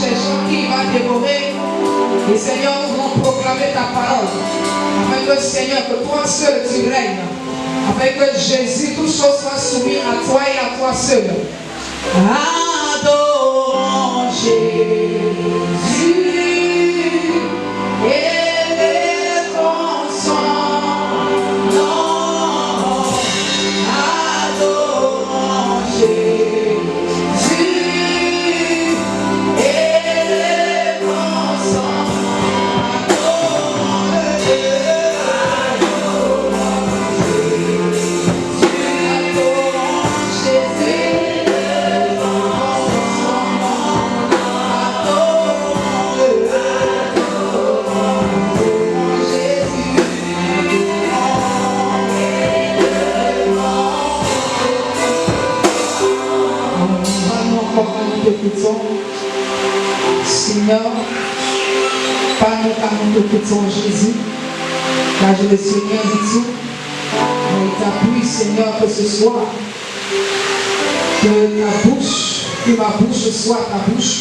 cherchant qui va dévorer. Et Seigneur, nous voulons proclamer ta parole. Afin que Seigneur, que toi seul tu règnes. Afin que Jésus, toutes choses soient soumises à toi et à toi seul. Adorons Jésus. Élevons son nom. Adorons Jésus. Élevons son nom. Seigneur, parle-nous car nous t'écoutons Jésus, car je le Seigneur dit tout, mais il t'appuie Seigneur que ce soir, que ta bouche, que ma bouche soit ta bouche,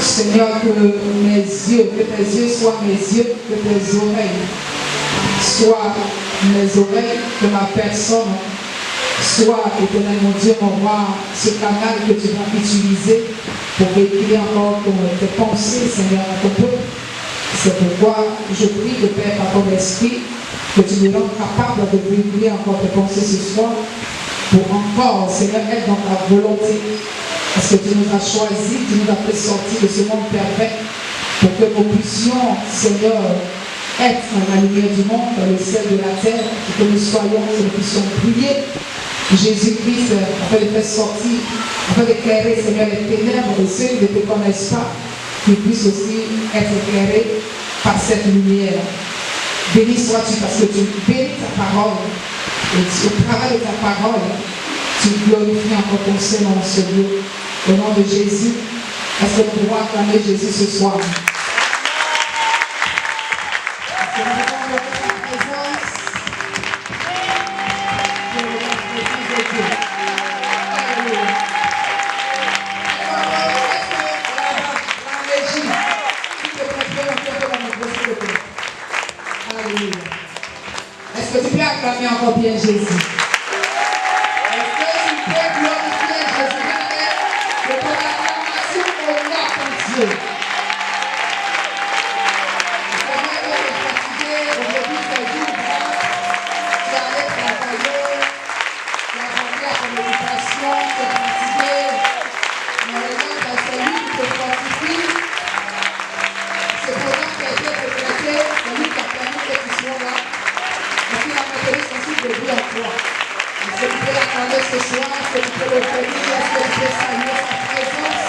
Seigneur, que tes yeux soient mes yeux, que tes oreilles soient mes oreilles, que ma personne soit, éternel mon Dieu, mon roi, ce canal que tu vas utiliser pour véhiculer encore tes pensées, Seigneur, à ton peuple. C'est pourquoi je prie de Père par ton esprit que tu nous rendes capable de véhiculer encore tes pensées ce soir pour encore, Seigneur, être dans ta volonté. Parce que tu nous as choisis, tu nous as fait sortir de ce monde pervers pour que nous puissions, Seigneur, être dans la lumière du monde, dans le ciel de la terre, et que nous soyons, que nous puissions briller. Jésus-Christ, afin de faire sortir, afin d'éclairer, Seigneur, les ténèbres de ceux qui ne te connaissent pas, qui puissent aussi être éclairés par cette lumière. Béni sois-tu parce que tu bénis ta parole, et au travers de ta parole, tu glorifies encore ton Seigneur dans ce lieu. Au nom de Jésus, est-ce que nous pouvons acclamer Jésus ce soir? Est-ce que tu peux acclamer encore bien Jésus? Est-ce que tu peux glorifier Jésus de ton acclamation au nom de Dieu? Ce soir, est-ce que tu peux le bénir, est-ce que tu peux saluer sa présence,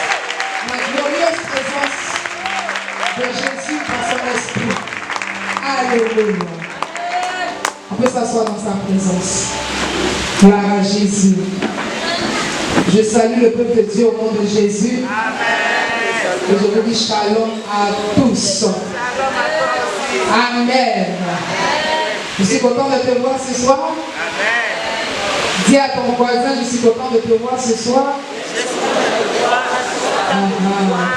la glorieuse présence de Jésus par son esprit. Alléluia. On peut s'asseoir dans sa présence. Gloire à Jésus. Je salue le peuple de Dieu au nom de Jésus. Amen. Et je vous dis shalom à tous. Amen. Je suis content de te voir ce soir. Dis à ton voisin, je suis content de te voir ce soir.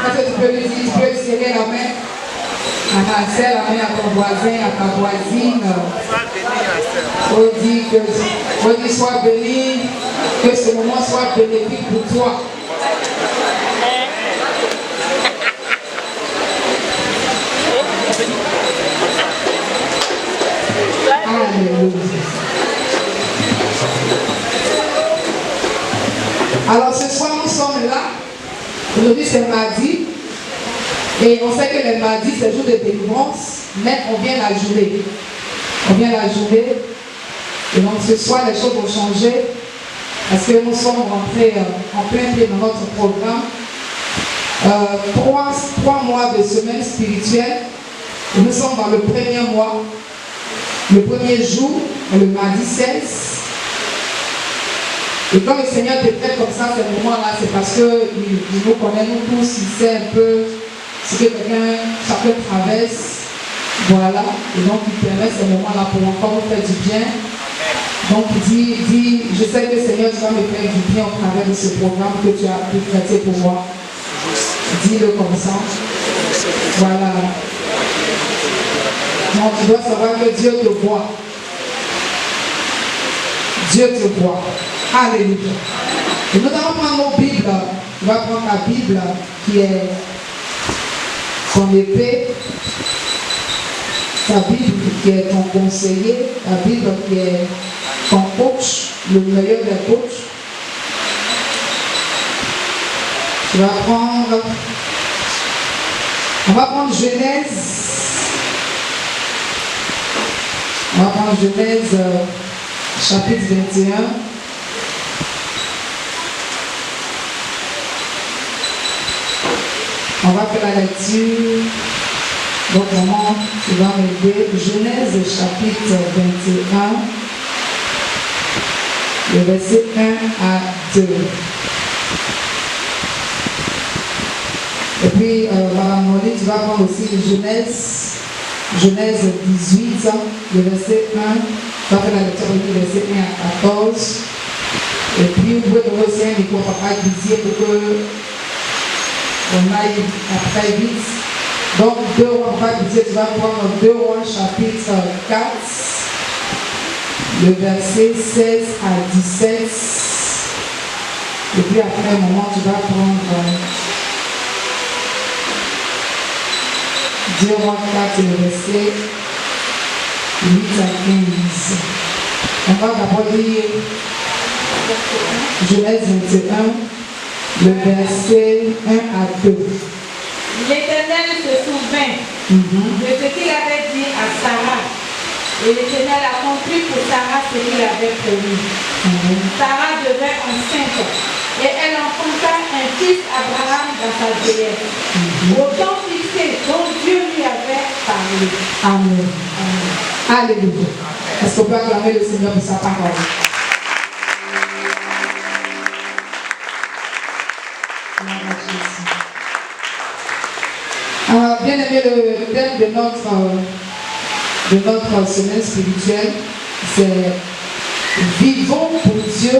Est-ce que tu peux lui dire, tu peux lui serrer la main? Serre la main à ton voisin, à ta voisine. On dit sois béni, que ce moment soit bénéfique pour toi. Alléluia. Alors ce soir nous sommes là, aujourd'hui c'est mardi, et on sait que le mardi c'est le jour de délivrance, mais on vient la jouer. On vient la jouer, et donc ce soir les choses vont changer, parce que nous sommes rentrés en plein pied dans notre programme. 3 mois de semaine spirituelle, et nous sommes dans le premier mois, le premier jour, le mardi 16. Et quand le Seigneur te traite comme ça, ces moments-là, c'est parce qu'il nous connaît, nous tous, il sait un peu ce que chacun traverse. Voilà. Et donc, il permet ces moments-là pour encore nous faire du bien. Donc, il dit, je sais que Seigneur, tu vas me faire du bien au travers de ce programme que tu as pu traiter pour moi. Dis-le comme ça. Voilà. Donc, tu dois savoir que Dieu te voit. Dieu te voit. Alléluia. Et nous allons prendre nos Bibles. Tu vas prendre la Bible qui est ton épée, ta Bible qui est ton conseiller, ta Bible qui est ton coach, le meilleur des coachs. Tu vas prendre, on va prendre Genèse. On va prendre Genèse chapitre 21. On va faire la lecture. Donc, maman, tu vas m'aider. Genèse chapitre 21, le verset 1 à 2. Et puis, Madame Molly, tu vas prendre aussi Genèse 18, le verset 1. Tu vas faire la lecture du verset 1 à 14. Et puis, vous pouvez trouver aussi un micro papa Didier pour que on aille après vite. Donc, 2 Rois, papa Didier, tu vas prendre 2 Rois chapitre 4, le verset 16 à 17. Et puis, après un moment, tu vas prendre 2 Rois 4, le verset 8 à 15. On va d'abord lire Genèse 21, le verset 1 à 2. L'Éternel se souvint de ce qu'il avait dit à Sarah. Et l'Éternel accomplit pour Sarah ce qu'il avait promis. Sarah devint enceinte et elle enfanta un fils Abraham dans sa vieillesse. Au temps fixé dont Dieu lui avait parlé. Amen. Alléluia. Est-ce qu'on peut acclamer le Seigneur pour sa parole? Bien aimé, le thème de notre semaine spirituelle, c'est vivons pour Dieu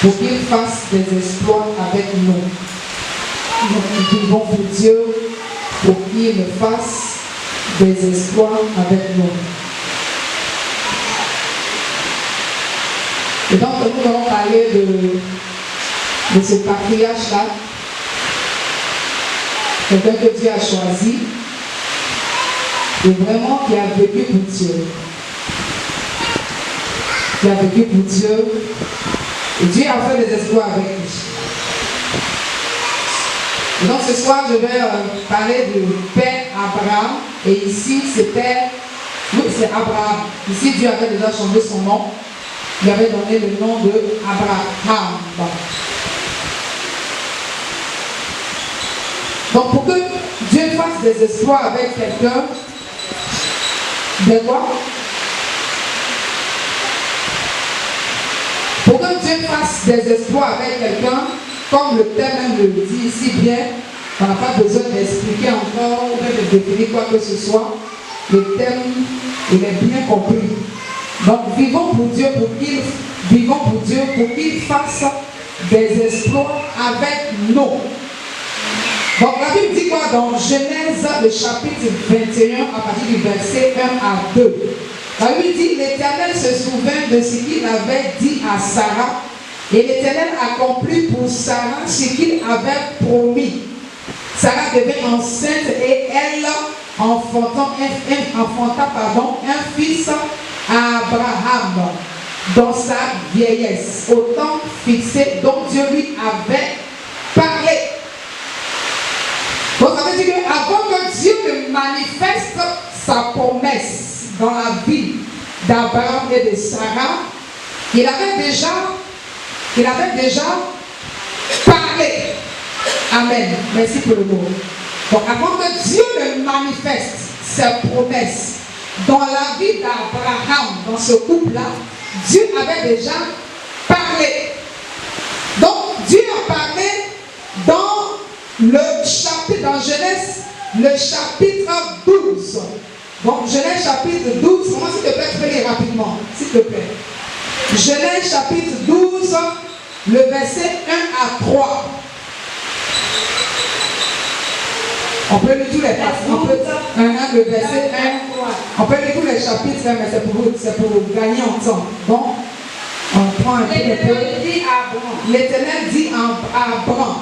pour qu'il fasse des exploits avec nous. Vivons pour Dieu pour qu'il fasse des exploits avec nous. Et donc nous allons parler de ce patriarche-là. Quelqu'un que Dieu a choisi et vraiment qui a vécu pour Dieu. Qui a vécu pour Dieu. Et Dieu a fait des exploits avec lui. Et donc ce soir, je vais parler du Père Abraham. Et ici, c'est Abraham. Ici, Dieu avait déjà changé son nom. Il avait donné le nom de Abraham. Donc pour que Dieu fasse des exploits avec quelqu'un, de quoi? Pour que Dieu fasse des exploits avec quelqu'un, comme le thème même le dit si bien, on n'a pas besoin d'expliquer encore ou même de définir quoi que ce soit. Le thème, il est bien compris. Donc vivons pour Dieu pour qu'il fasse des exploits avec nous. Donc la Bible dit quoi dans Genèse, le chapitre 21, à partir du verset 1 à 2. La Bible dit, l'Éternel se souvint de ce qu'il avait dit à Sarah, et l'Éternel accomplit pour Sarah ce qu'il avait promis. Sarah devint enceinte et elle enfanta un fils à Abraham dans sa vieillesse, au temps fixé dont Dieu lui avait parlé. Donc ça veut dire qu'avant que Dieu ne manifeste sa promesse dans la vie d'Abraham et de Sarah, il avait déjà parlé. Amen. Merci pour le mot. Donc avant que Dieu ne manifeste ses promesses dans la vie d'Abraham, dans ce couple-là, Dieu avait déjà parlé. Donc Dieu a parlé dans Genèse, le chapitre 12. Donc, Genèse chapitre 12, comment s'il te plaît, tu peux lire rapidement, s'il te plaît. Genèse chapitre 12, le verset 1 à 3. On peut lire tous les passages. Le verset 1. On peut lire tous les chapitres, mais c'est pour gagner en temps. Bon, on prend un peu. L'Éternel dit à Abraham,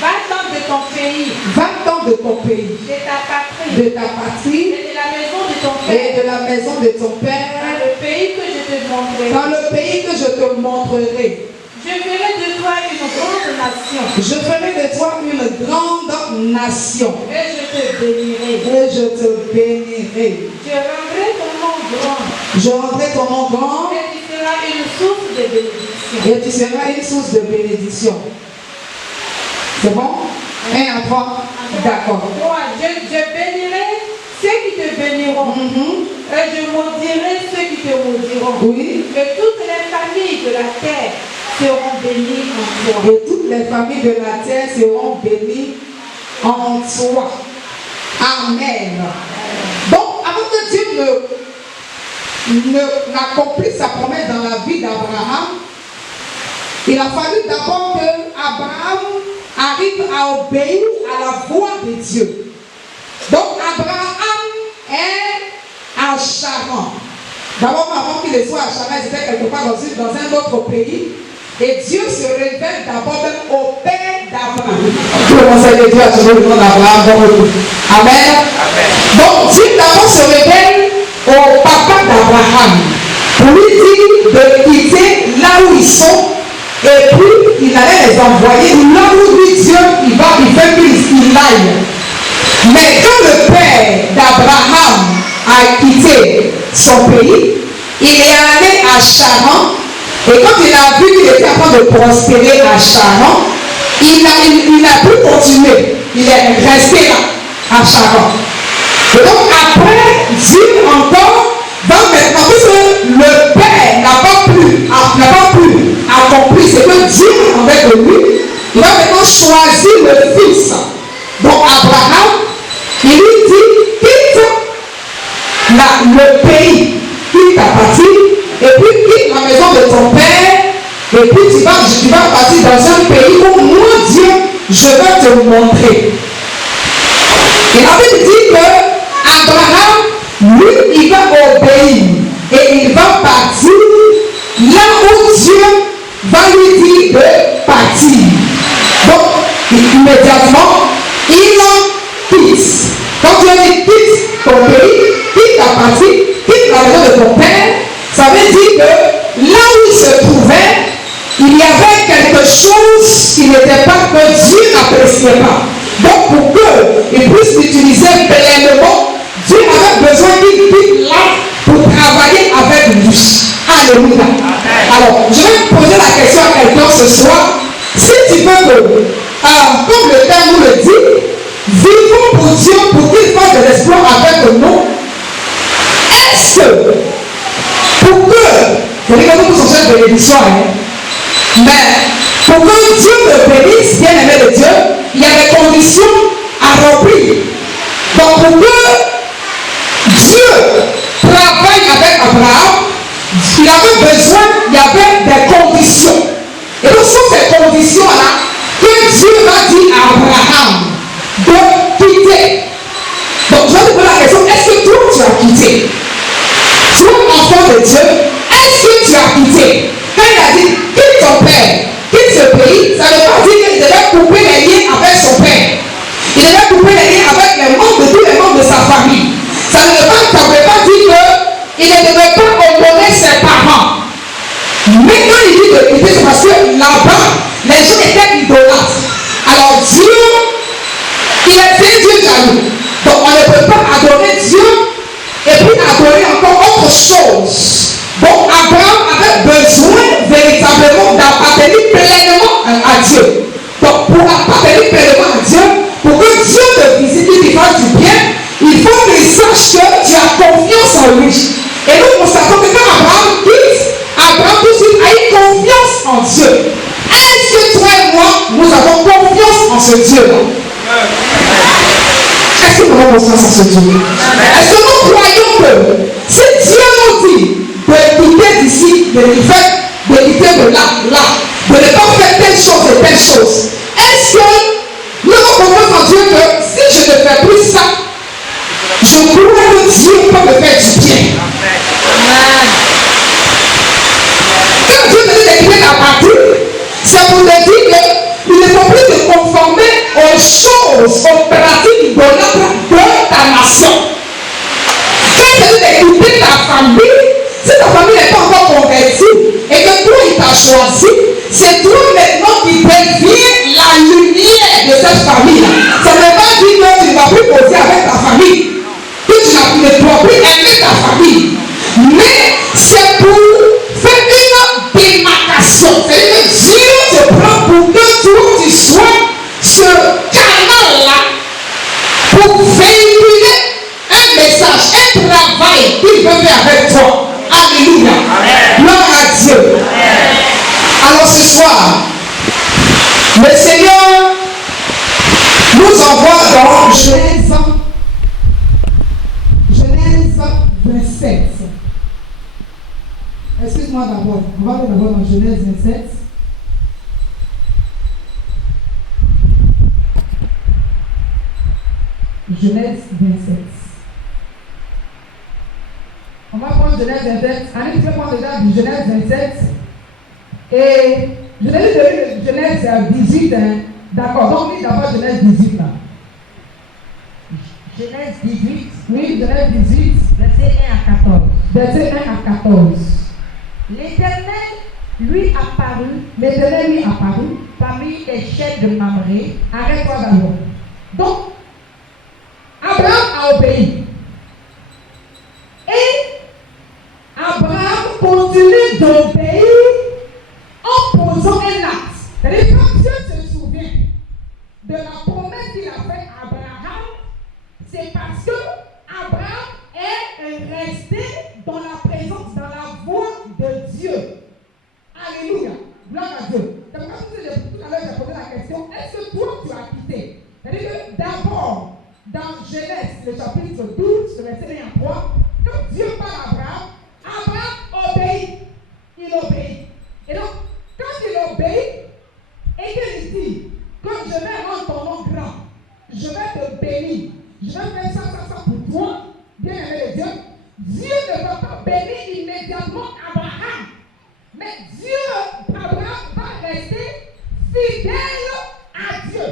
va-t'en de ton pays. Va-t'en de ton pays. De ta patrie. Et de la maison de ton père. Et de la maison de ton père. Dans le pays que je te montrerai. Dans le pays que je te montrerai. Je ferai de toi une grande nation. Je ferai de toi une grande nation. Et je te bénirai. Et je te bénirai. Je rendrai ton nom grand. Je rendrai ton nom grand. Et tu seras une source de bénédiction. Et tu seras une source de bénédiction. C'est bon? 1 à 3. D'accord. Je bénirai ceux qui te béniront. Et je maudirai ceux qui te maudiront. Oui. Et toutes les familles de la terre seront bénies en toi. Et toutes les familles de la terre seront bénies en toi. Amen. Donc, avant que Dieu n'accomplisse sa promesse dans la vie d'Abraham, il a fallu d'abord que Abraham arrive à obéir à la voix de Dieu. Donc, Abraham est à Charan. D'abord, avant qu'il soit à Charan, il était quelque part dans un autre pays. Et Dieu se révèle d'abord au père d'Abraham. Tout le conseil de Dieu a toujours le nom d'Abraham. Amen. Donc Dieu d'abord se révèle au papa d'Abraham pour lui dire de quitter là où ils sont. Et puis il allait les envoyer là où lui Dieu il fait qu'il aille. Mais quand le père d'Abraham a quitté son pays, il est allé à Charan. Et quand il a vu qu'il était en train de prospérer à Charan, il a pu continuer. Il est resté là, à Charan. Et donc après, Dieu encore va maintenant, puisque le père n'a pas pu accomplir ce que Dieu avait de lui, il va maintenant choisir le fils. Donc Abraham, il lui dit, quitte le pays, quitte ta patrie, et puis quitte la maison de ton père, et puis tu vas partir dans un pays où moi, Dieu, je vais te montrer. Et la Bible dit que Abraham, lui, il va obéir et il va partir là où Dieu va lui dire de partir. Donc, immédiatement, il quitte. Quand Dieu dit quitte ton pays, quitte ta patrie, quitte la maison de ton père, ça veut dire que là où il se trouvait, il y avait quelque chose qui n'était pas, que Dieu n'appréciait pas. Donc pour qu'il puisse l'utiliser pleinement, Dieu avait besoin qu'il quitte là pour travailler avec lui. Alléluia. Alors, je vais poser la question à quelqu'un ce soir. Si tu veux que, comme le terme nous le dit, vivons pour Dieu pour qu'il fasse de l'espoir avec nous, est-ce que pour que, je dis que nous tous sommes de bénédiction, mais pour que Dieu me bénisse, bien aimé de Dieu, il y a des conditions à remplir. Donc pour que Dieu travaille avec Abraham, il y avait des conditions. Et donc sur ces conditions-là, que Dieu va dire à Abraham de quitter. Donc je vais te poser la question, est-ce que toi tu as quitté? Tu es enfant de Dieu, est-ce que tu as quitté? Quand il a dit, quitte ton père, quitte ce pays, ça ne veut pas dire qu'il devait couper les liens avec son père. Il devait couper les liens avec les membres de tous les membres de sa famille. Ça ne veut pas dire qu'il ne devait pas honorer ses parents. Mais quand il dit de quitter, c'est parce que là-bas, les gens étaient idolâtres. Alors Dieu, il est Dieu jaloux. Donc on ne peut pas adorer Dieu et puis adorer encore autre chose. Donc Abraham avait besoin véritablement d'appartenir pleinement à Dieu. Donc pour appartenir pleinement à Dieu, pour que Dieu te visite, qu'il te fasse du bien, il faut qu'il sache que tu as confiance en lui. Et nous constatons que quand Abraham quitte, Abraham tout de suite a eu confiance en Dieu. Est-ce que toi et moi, nous avons confiance en ce Dieu-là? Est-ce que nous avons confiance en ce Dieu? Est-ce que nous croyons que si Dieu nous dit de quitter d'ici, de quitter de là, de ne pas faire telle chose et telle chose, est-ce que nous avons confiance en Dieu que si je ne fais Quand Dieu te dit de quitter ta partie, c'est pour te dire qu'il ne faut plus te conformer aux choses, aux pratiques idolâtres de ta nation. Quand tu te dis de quitter ta famille, si ta famille n'est pas encore convertie et que toi il t'a choisi, c'est toi maintenant qui deviens la lumière de cette famille. Ça ne veut pas dire que tu ne vas plus causer avec ta famille, que tu ne dois plus aimer ta famille. Mais c'est pour faire une démarcation. C'est-à-dire que Dieu te prend pour que toi tu sois ce canal-là pour véhiculer un message, un travail qu'il veut faire avec toi. Alléluia. Gloire à Dieu. Amen. Alors ce soir, le Seigneur nous envoie dans Genèse 27. Excuse-moi d'abord. On va aller d'abord dans Genèse 27. Genèse 27. On va prendre Genèse 27. Annie, tu peux prendre déjà du Genèse 27. Et je vais lui donner le Genèse 18. Hein. D'accord. Donc, lis d'abord Genèse 18 là. Genèse 18. Oui, Genèse 18. Verset 1 à 14. Verset 1 à 14. L'Éternel lui apparut parmi les chefs de Mamré. Arrête-toi d'abord. Donc, Abraham a obéi. Et Abraham continue d'obéir en posant un acte. C'est-à-dire quand Dieu se souvient de la promesse qu'il a faite à Abraham, c'est parce que Abraham est resté dans la présence, dans la voie de Dieu. Alléluia. Gloire à Dieu. C'est pour ça que tout à l'heure j'ai posé la question, est-ce que toi tu as quitté? C'est-à-dire que d'abord, dans Genèse, le chapitre 12, le verset 1 à 3, quand Dieu parle à Abraham, Abraham obéit. Il obéit. Et donc, quand il obéit, et qu'il dit, quand je vais rendre ton nom grand, je vais te bénir, je vais faire ça pour toi, bien aimé de Dieu, Dieu ne va pas bénir immédiatement Abraham. Mais Abraham va rester fidèle à Dieu.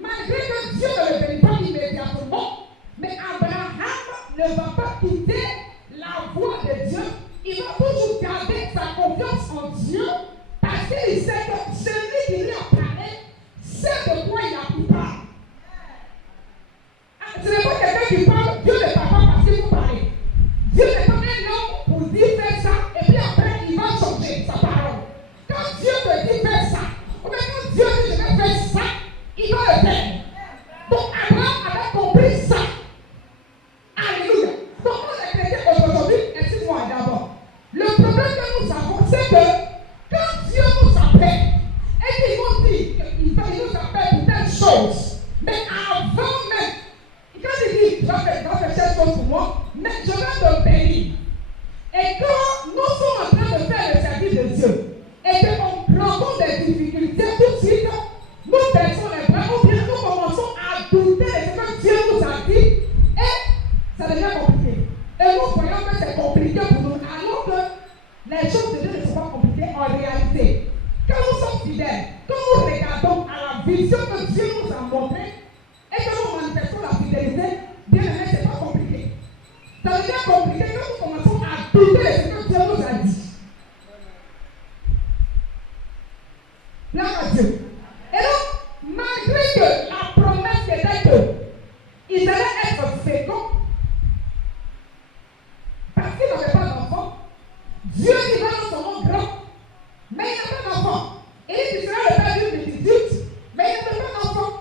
Malgré que Dieu ne le bénit pas immédiatement, mais Abraham ne va pas quitter la voie de Dieu. Il va toujours garder sa confiance en Dieu parce qu'il sait que celui qui lui apparaît sait de quoi il a pu parler. Ce n'est pas quelqu'un qui parle, Dieu ne parle pas parce qu'il vous parle. Dieu n'est pas un homme pour dire fais ça et puis après il va changer sa parole. Quand Dieu te dit fais ça, ou bien quand Dieu dit je vais faire ça, il va le faire. Donc Abraham avait compris ça. Alléluia. Donc nous les chrétiens aujourd'hui, excuse-moi d'abord. Le problème que nous avons, c'est que quand Dieu nous appelle et qu'il nous dit qu'il nous appelle pour telle chose, mais avant même, quand il dit tu vas faire telle chose pour moi, mais je vais te bénir. Et quand nous sommes en train de faire le service de Dieu et qu'on rencontre des difficultés, tout de suite, nous baissons les bras, ou bien nous commençons à douter de ce que Dieu nous a dit et ça devient compliqué. Et nous voyons que c'est compliqué pour nous, alors que les choses de Dieu ne sont pas compliquées en réalité. Quand nous sommes fidèles, quand nous regardons à la vision que Dieu nous a montrée et que nous manifestons la fidélité, bien aimé, ce n'est pas compliqué. Ça devient compliqué quand nous commençons à douter de ce que Dieu nous a dit. Gloire à Dieu. Et donc, malgré que la promesse était qu'ils allaient être féconds, parce qu'ils n'avaient pas d'enfant, Dieu dit dans son nom grand, mais il n'a pas d'enfant. Et il dit, tu seras le père d'une multitude, mais il n'avait pas d'enfant.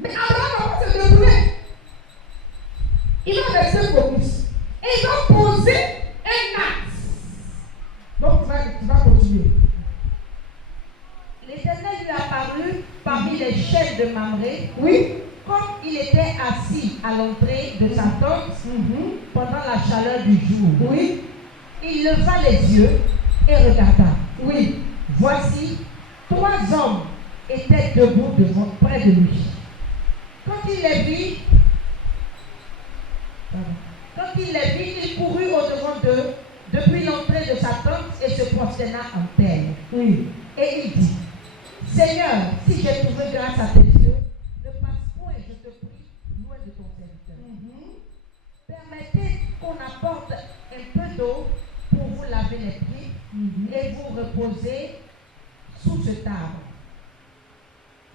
Mais Abraham va se détourner. Il va rester focus. Et il va poser un acte. Donc tu vas continuer. L'Éternel lui apparut parmi les chefs de Mamré. Oui. Comme il était assis à l'entrée de sa tente pendant la chaleur du jour. Oui. Il leva les yeux et regarda. Oui. Voici, 3 hommes étaient debout près de lui. Quand il les vit, il les vit, il courut au-devant d'eux depuis l'entrée de sa tente et se prosterna en terre. Oui. Et il dit, Seigneur, si j'ai trouvé grâce à tes yeux, ne passe point, je te prie, loin de ton serviteur. Permettez qu'on apporte un peu d'eau pour vous laver les pieds et vous reposer sous cet arbre.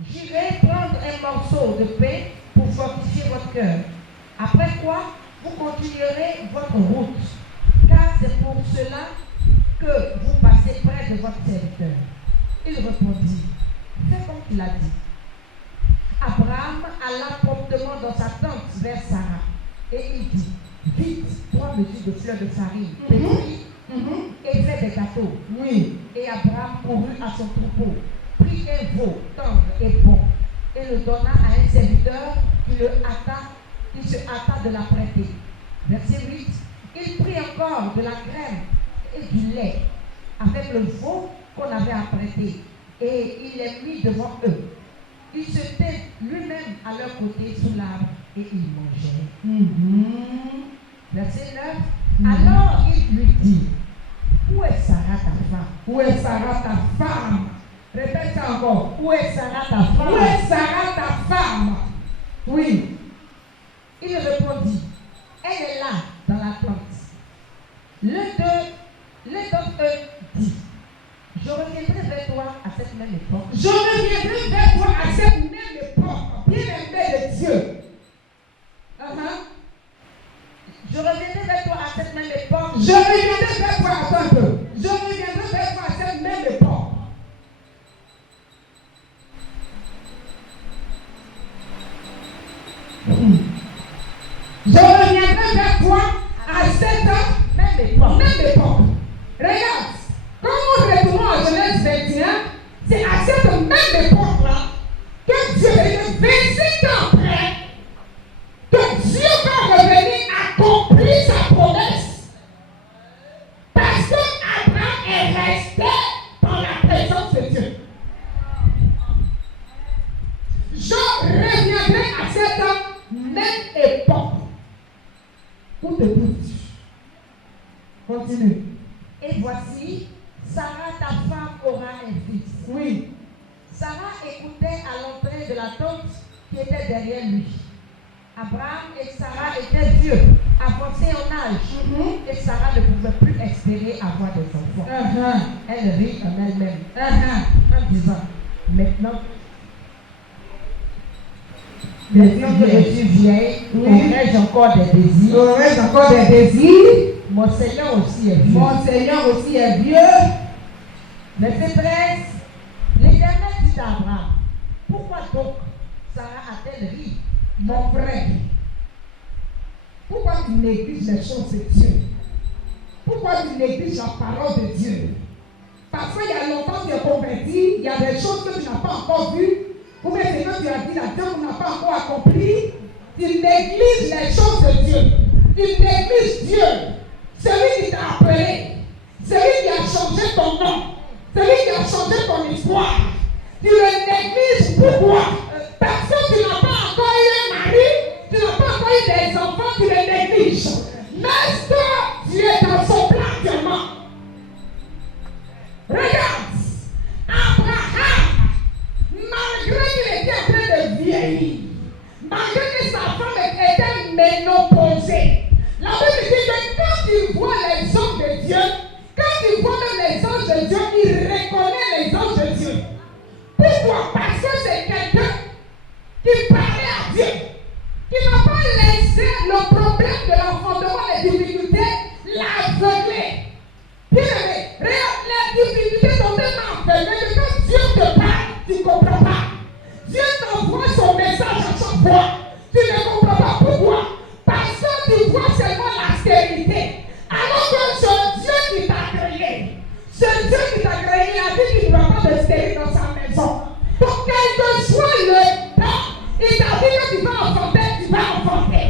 J'irai prendre un morceau de pain pour fortifier votre cœur. Après quoi, vous continuerez votre route, car c'est pour cela que vous passez près de votre serviteur. Il répondit, fais comme tu l'as dit. Abraham alla promptement dans sa tente vers Sarah et il dit, vite, 3 mesures de fleurs de farine, pétris et fais des gâteaux. Oui. Et Abraham courut à son troupeau, prit un veau tendre et bon, et le donna à un serviteur qui se hâta de l'apprêter. Verset 8. Il prit encore de la crème et du lait avec le veau qu'on avait apprêté, et il les mit devant eux. Il se tint lui-même à leur côté sous l'arbre et ils mangeaient. Verset 9. Alors il lui dit, où est Sarah ta femme? Où est Sarah ta femme? Répète ça encore. Où est Sarah ta femme? Où est Sarah ta femme? Oui. Il répondit, elle est là dans la tente. L'un d'entre eux dit, je reviendrai vers toi à cette même époque. Je reviendrai vers toi à cette même époque. Bien-aimé de Dieu. Je reviendrai vers toi à cette même époque. Je reviendrai vers toi, attends un peu. Je reviendrai vers toi à cette même époque. Je reviendrai vers toi à cette Même époque. même époque. Regarde, quand nous retournons à Genèse 21, c'est à cette même époque-là que Dieu, 25 ans après, que Dieu va revenir accomplir sa promesse. Parce que Abraham est resté dans la présence de Dieu. Je reviendrai à cette même époque. Pour te dire. Continue. Et voici, Sarah ta femme aura un fils. Oui. Sarah écoutait à l'entrée de la tente qui était derrière lui. Abraham et Sarah étaient vieux, avancés en âge, et Sarah ne pouvait plus espérer avoir des enfants. Elle rit en elle-même, en disant, maintenant que je suis vieille, aurais-je encore des désirs? Aurais-je encore des désirs? Mon Seigneur aussi est vieux. Mon Seigneur aussi est vieux. Verset 13. L'Éternel dit à Abraham, pourquoi donc Sarah a-t-elle ri? Mon frère, pourquoi tu négliges les choses de Dieu? Pourquoi tu négliges la parole de Dieu? Parce qu'il y a longtemps tu es converti, il y a des choses que tu n'as pas encore vues, ou bien c'est que tu as dit la Dieu n'a pas encore accompli. Tu négliges les choses de Dieu. Tu négliges Dieu. Celui qui t'a appelé, celui qui a changé ton nom, celui qui a changé ton histoire. Tu le négliges pourquoi? Parce que tu n'as pas encore eu un mari, tu n'as pas encore eu des enfants, tu les négliges. Mais est-ce que Dieu est dans son plan actuellement? Regarde, Abraham, malgré qu'il était en train de vieillir, malgré que sa femme était ménopausée, la Bible dit que quand il voit les hommes de Dieu, quand il voit même les anges de Dieu, il reconnaît les anges de Dieu. Pourquoi? Parce que c'est quelqu'un qui parlait à Dieu, qui n'a pas laissé le problème de l'enfantement, les difficultés, l'aveugler. Bien aimé, les difficultés sont tellement aveuglées que quand Dieu te parle, tu ne comprends pas. Dieu t'envoie son message à chaque fois. Tu ne comprends pas pourquoi. Parce que tu vois seulement la stérilité. Alors que ce Dieu qui t'a créé, ce Dieu qui t'a créé, il a dit qu'il ne va pas de stérile dans sa maison. Donc quel que soit le temps, il t'a dit que tu vas enfanter, tu vas enfanter.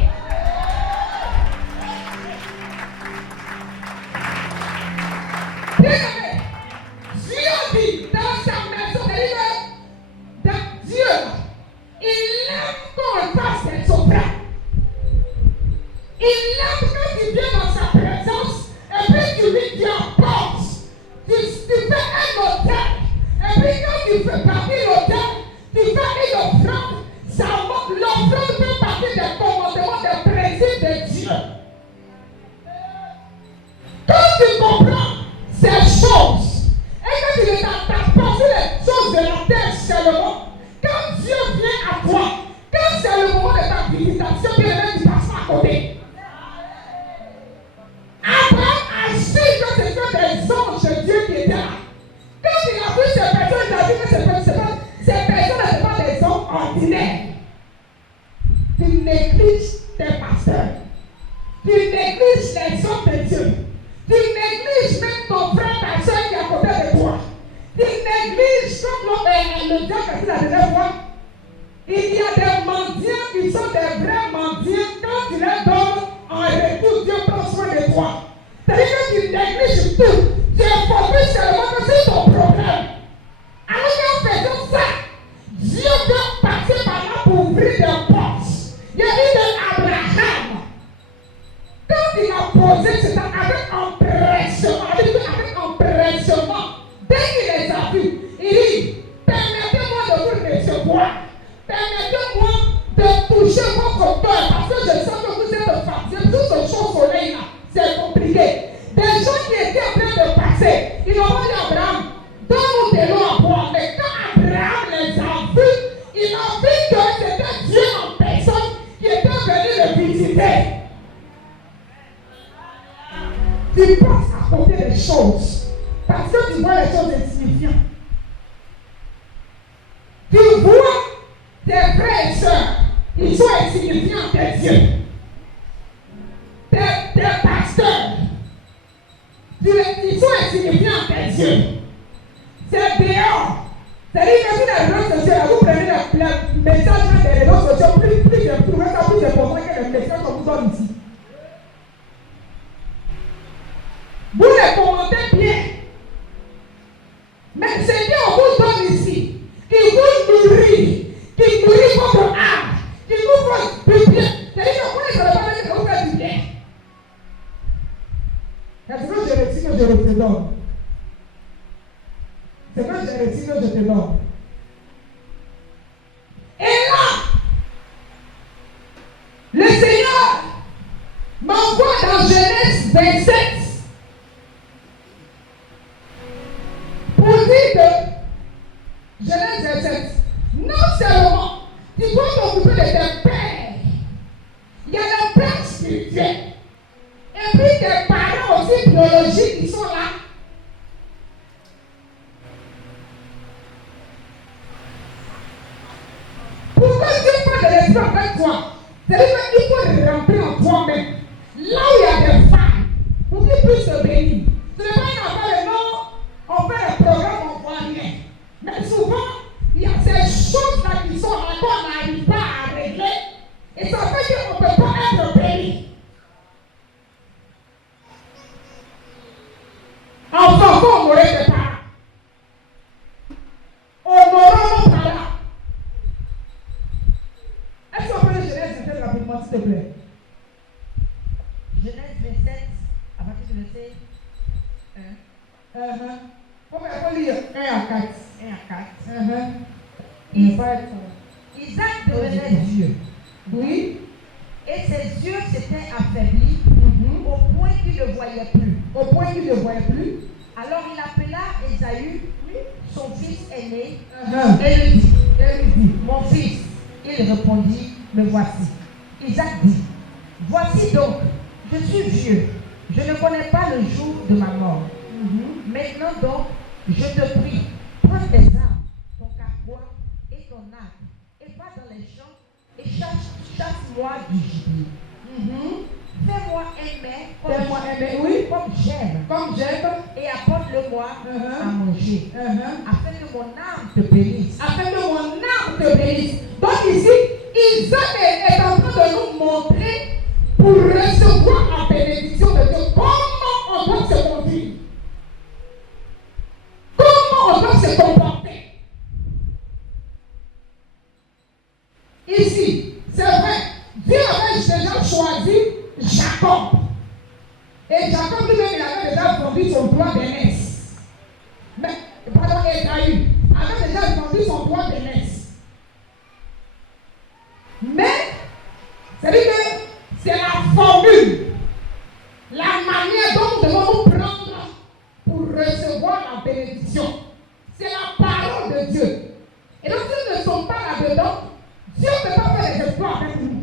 Bien aimé, Dieu dit dans sa maison, Dieu, il aime qu'on fasse visitation, puis le même du passement à côté. Abraham a su que c'était des anges de Dieu qui étaient là. Quand il a vu ces personnes, il a vu que ces personnes n'étaient pas des hommes ordinaires. Tu négliges tes pasteurs. Tu négliges les hommes de Dieu. Tu négliges même ton frère, ta soeur qui est à côté de toi. Tu négliges, comme le diable a dit la dernière fois, il y a des mendiants qui sont des vrais mendiants. Quand tu les donnes, en retour, Dieu prend soin de toi. C'est-à-dire que tu négliges tout. Tu es focus seulement sur ton problème. Alors qu'en faisant ça, Dieu peut passer par là pour ouvrir des portes. Il y a eu de Abraham. Quand il a posé, c'était avec empressement. Dès qu'il les a vus, il dit, permettez-moi de vous recevoir. Permettez-moi de toucher votre cœur parce que je sens que vous êtes fatigués. Tout ce chaud soleil là, c'est compliqué. Des gens qui étaient en train de passer, ils n'ont pas dit à Abraham, donne-nous de l'eau à boire. Mais quand Abraham les a vus, il a vu que c'était Dieu en personne qui était venu le visiter. Tu passes à côté des choses parce que tu vois les choses insignifiantes. Tu vois tes frères et sœurs, ils sont insignifiants à tes yeux. Tes pasteurs, ils sont insignifiants à tes yeux. C'est dehors. C'est-à-dire que sur les réseaux sociaux, vous prenez les messages des réseaux sociaux, plus je trouve ça plus important que les messages qu'on vous donne ici. Vous les commentez bien. Mais c'est Dieu qu'on vous donne ici, qui vous nourrit, qui nourrit votre âme, qui vous fait du bien. C'est-à-dire que vous ne savez pas que vous faites du bien. C'est ce que je réussis que je te donne. C'est que j'ai réussi que je te donne. Et là, le Seigneur m'envoie dans Genèse 27 pour dire que Genèse 27, non seulement tu dois t'occuper de tes pères, il y a les pères spirituels, et puis tes parents aussi biologiques qui sont là. Pourquoi Dieu fait de l'esprit avec toi? C'est-à-dire qu'il faut rentrer en toi-même. Là où il y a des femmes, pour qu'ils puissent se bénir. Ce n'est pas une affaire de non, on fait le programme, on voit rien. Mais souvent, il y a ces choses-là qui sont là qu'on n'arrive pas à régler. Et ça fait qu'on ne peut pas être béni. Enfin, faut honorer tes parents. Honorons nos parents. Est-ce qu'on peut le Genèse 27 rapidement, s'il te plaît? Genèse 27, à partir du verset 1. Faut lire 1 à 4. 1 à 4. Isaac devenait Dieu. Oui. Et ses yeux s'étaient affaiblis au point qu'il ne voyait plus. Au point qu'il ne voyait plus. Alors il appela Ésaü, son fils aîné, Et et lui dit, mon mon fils. Il répondit, le voici. Isaac dit, voici donc, je suis vieux, je ne connais pas le jour de ma mort. Maintenant donc, je te prie, prends tes armes, ton carquois et ton arc, et va dans les champs et chasse-moi du gibier. Fais-moi aimer oui. comme j'aime, et apporte-le-moi à manger, afin que mon âme te bénisse. Afin que mon âme te bénisse. Donc ici, Isaac est en train de nous montrer pour recevoir la bénédiction de Dieu comment on doit se conduire. Comment on doit se comporter. Ici, c'est vrai, Dieu avait déjà choisi Jacob. Et Jacob lui-même, il avait déjà vendu son droit d'aînesse. Mais, pardon, Ésaü avait déjà vendu son droit d'aînesse. Mais, c'est-à-dire que c'est la formule, la manière dont nous devons nous prendre pour recevoir la bénédiction. C'est la parole de Dieu. Et donc, si nous ne sommes pas là-dedans, Dieu ne peut pas faire des exploits avec nous.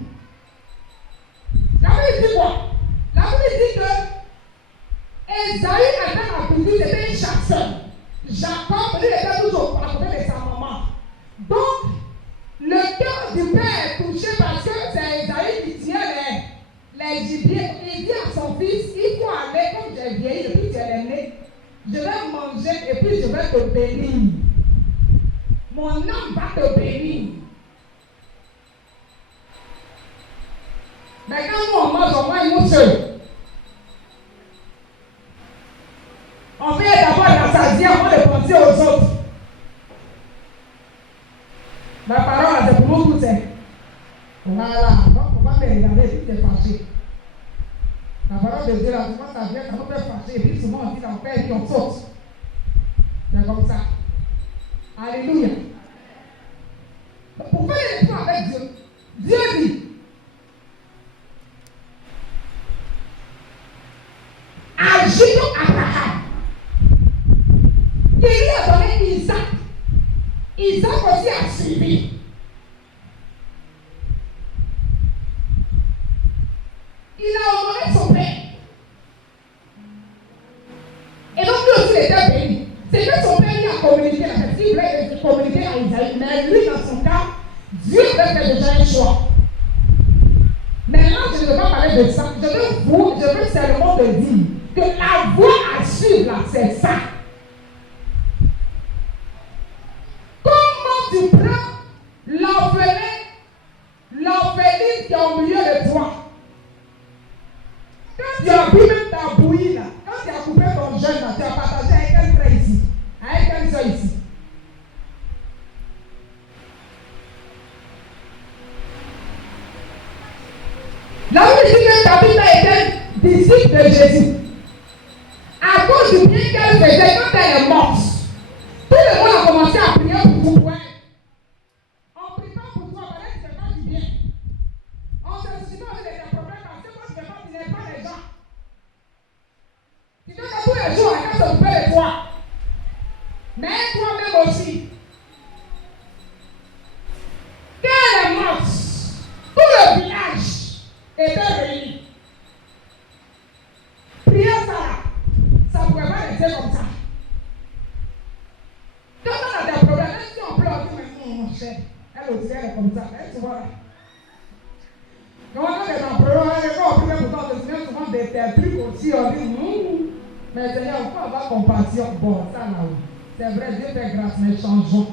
est touché parce que c'est Esaïe qui tient les gibiers. Il dit à son fils, il faut aller, comme j'ai vieilli depuis que tu es né, je vais manger et puis je vais te bénir. Mon âme va te bénir. Mais quand nous on mange, on mange nous seuls. On fait d'abord rassasier avant de penser aux autres. Ma parole, c'est pour nous tous. Voilà, donc on va me regarder si tu es fâché. La parole de Dieu, là, souvent ça vient, ça nous fait fâcher. Et puis souvent on dit qu'on fait et puis on saute. C'est comme ça. Alléluia. Pour faire les points avec Dieu, Dieu dit, agis donc Abraham. Il lui a donné Isaac. Isaac aussi a suivi. Il a honoré son père. Et donc lui aussi il était béni. C'est que son père lui a communiqué la tête. Il voulait communiquer à Isaïe. Mais lui, dans son cas, Dieu avait fait déjà un choix. Maintenant, je ne veux pas parler de ça. Je veux seulement te dire que la voie à suivre là, c'est ça. Comment tu prends l'orpheline qui est au milieu de toi? Quand tu as pris même ta bouillie là, quand tu as coupé ton jeûne là, tu as partagé avec quel frère ici? Avec quel soeur ici? La Bible dit que Tabitha était disciple de Jésus. À cause du bien qu'elle faisait quand elle est morte, tout le monde a commencé à prier pour vous. On ne prie pas pour toi, parce que tu ne fais pas du bien. On se souvient avec des problèmes parce que toi, tu ne n'aimes pas les gens. Tu donnes tous les jours à quand s'occuper de toi. Mais toi-même aussi. Quand elle est morte, tout le village était réuni. Priez ça là. Ça ne pouvait pas rester comme ça. Quand on a des problèmes, même si on pleure, on dit, mais mon cher, elle aussi, elle est comme ça. Tu vois là. Quand on a des problèmes, quand on prie pour toi, on se souvient souvent des trucs aussi, on dit, mais Seigneur, il faut avoir compassion. Bon, ça là, oui. C'est vrai, Dieu fait grâce, mais changeons.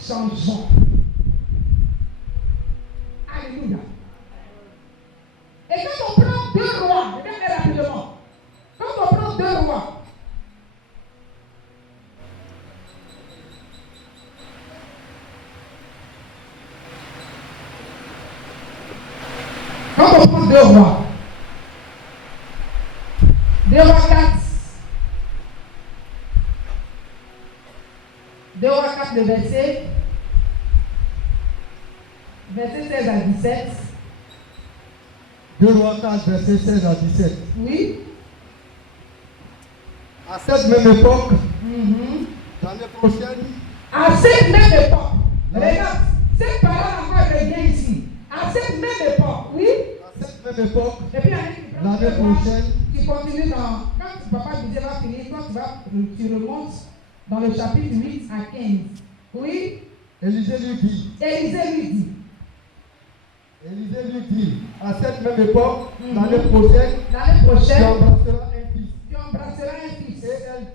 Changeons. Alléluia. Et quand on prend 2 rois, regardez rapidement. Quand on prend 2 rois, quand on prend 2 rois, 2 rois 4, 2 rois 4, le verset 16 à 17. 2 rois 4, verset 16 à 17. Oui. À cette même époque, l'année prochaine, à cette même époque, regarde, cette parole encore revient ici. À cette même époque, oui. à cette même époque, Et puis l'année prochaine, tu continues dans. Quand papa disait va finir, toi tu remontes dans le chapitre 8 à 15. Oui. Élisée lui dit, à cette même époque, l'année prochaine, tu embrasseras un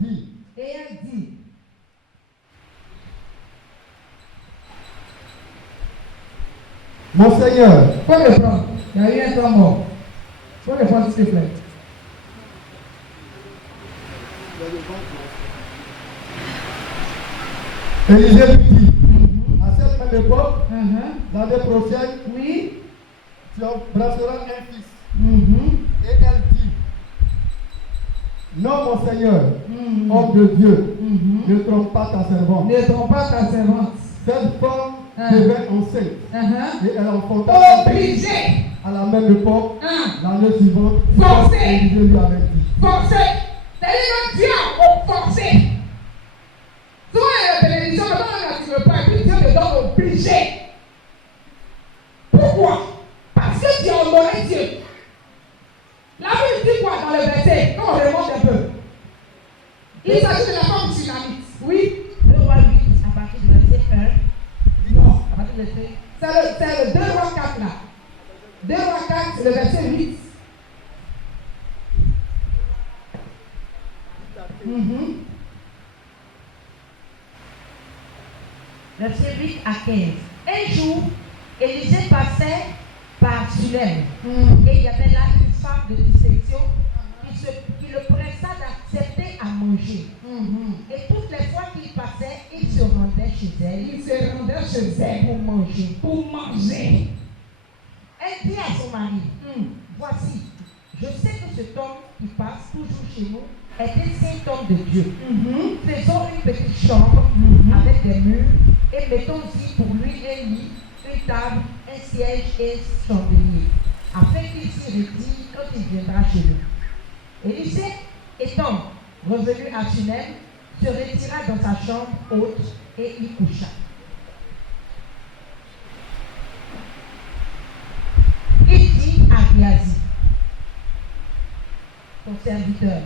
fils. Et elle dit, mon Seigneur, faut le prendre. Il y a eu un temps mort. Faut le prendre s'il te plaît. Élisée lui dit, à cette même époque, l'année prochaine, Oui. tu embrasseras un fils. Mm-hmm. Et elle dit, non mon Seigneur, homme de Dieu, ne trompe pas ta servante. Ne trompe pas ta servante. Cette femme devait enceinte et elle enfanta Obligé. à la même époque, l'année suivante, Forcé. Élisée lui avait dit. Forcé. C'est-à-dire que Dieu a forcé. Souvent, il y a la bénédiction, mais quand on ne pas, et puis Dieu te donne obligé. Pourquoi? Parce que tu as honoré Dieu. La Bible dit quoi dans le verset? Quand on remonte un peu. Il s'agit de la femme tsunamite. Oui. 2 rois 8 à partir du verset 1. Non, à partir du C'est le 2 Rois 4 là. 2 Rois 4, c'est le verset 8. Verset 8 à 15. Un jour, Élisée passait par Sulem. Et il y avait là une femme de distinction qui le pressa d'accepter à manger. Et toutes les fois qu'il passait, il se rendait chez elle. Pour manger. Elle dit à son mari, voici, je sais que cet homme qui passe toujours chez nous est un saint homme de Dieu. Faisons une petite chambre avec des murs et mettons-y pour lui un lit, une table, un siège et un chandelier, afin qu'il s'y retire quand il viendra chez nous. Élisée, étant revenu à Sunem, se retira dans sa chambre haute et y coucha. Il dit à Géasi, son serviteur,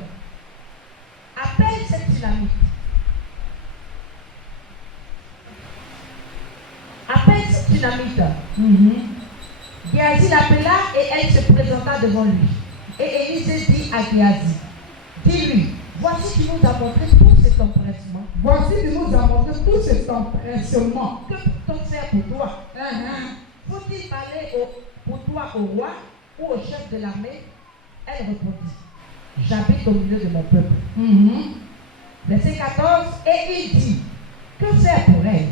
appelle cette dynamite. Appelle cette dynamite. Géasi l'appela et elle se présenta devant lui. Et Élisée dit à Géasi, dis-lui, voici tu nous as montré tout cet empressement. Que peut-on faire pour toi? Faut-il parler pour toi au roi ou au chef de l'armée? Elle répondit, j'habite au milieu de mon peuple. Verset 14, et il dit, que faire pour elle?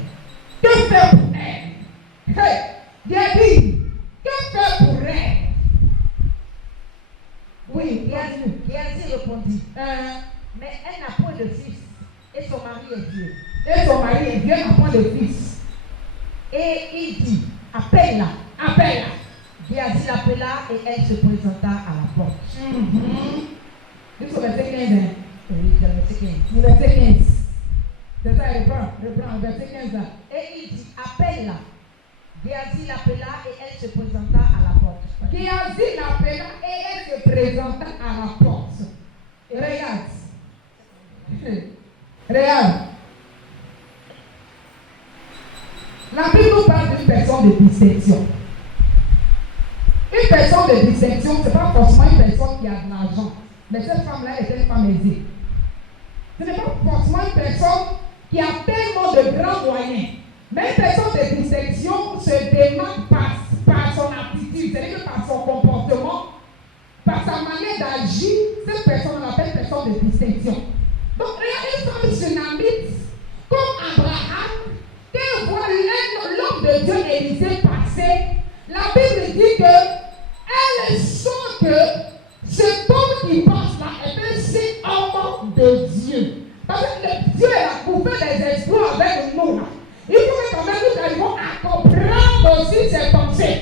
Oui, Géasi répondit, mais elle n'a point de fils et son mari est vieux. Et il dit, appelle-la. Géasi l'appela et elle se présenta à la porte. Oui, c'est le verset 15. C'est ça, reprends, verset 15 là. Et il dit, appelle-la. Géasi l'appela et elle se présenta à la porte. Géasi l'appela et elle se présenta à la porte. Et regarde. La Bible nous parle d'une personne de distinction. Une personne de distinction, ce n'est pas forcément une personne qui a de l'argent. Mais cette femme-là était une femme aisée. Ce n'est pas forcément une personne qui a tellement de grands moyens. Mais une personne de distinction se démarque par son attitude, c'est-à-dire que par son comportement, par sa manière d'agir. Cette personne, on l'appelle personne de distinction. Donc, il y a une femme tsunamite, comme Abraham, qu'elle voit l'homme de Dieu Élisée passer. La Bible dit que elle sent que cet homme qui passe là est un saint homme de Dieu. Parce que Dieu a couvert des exploits avec nous. Là. Il faut que quand même nous arrivons à comprendre aussi ses pensées.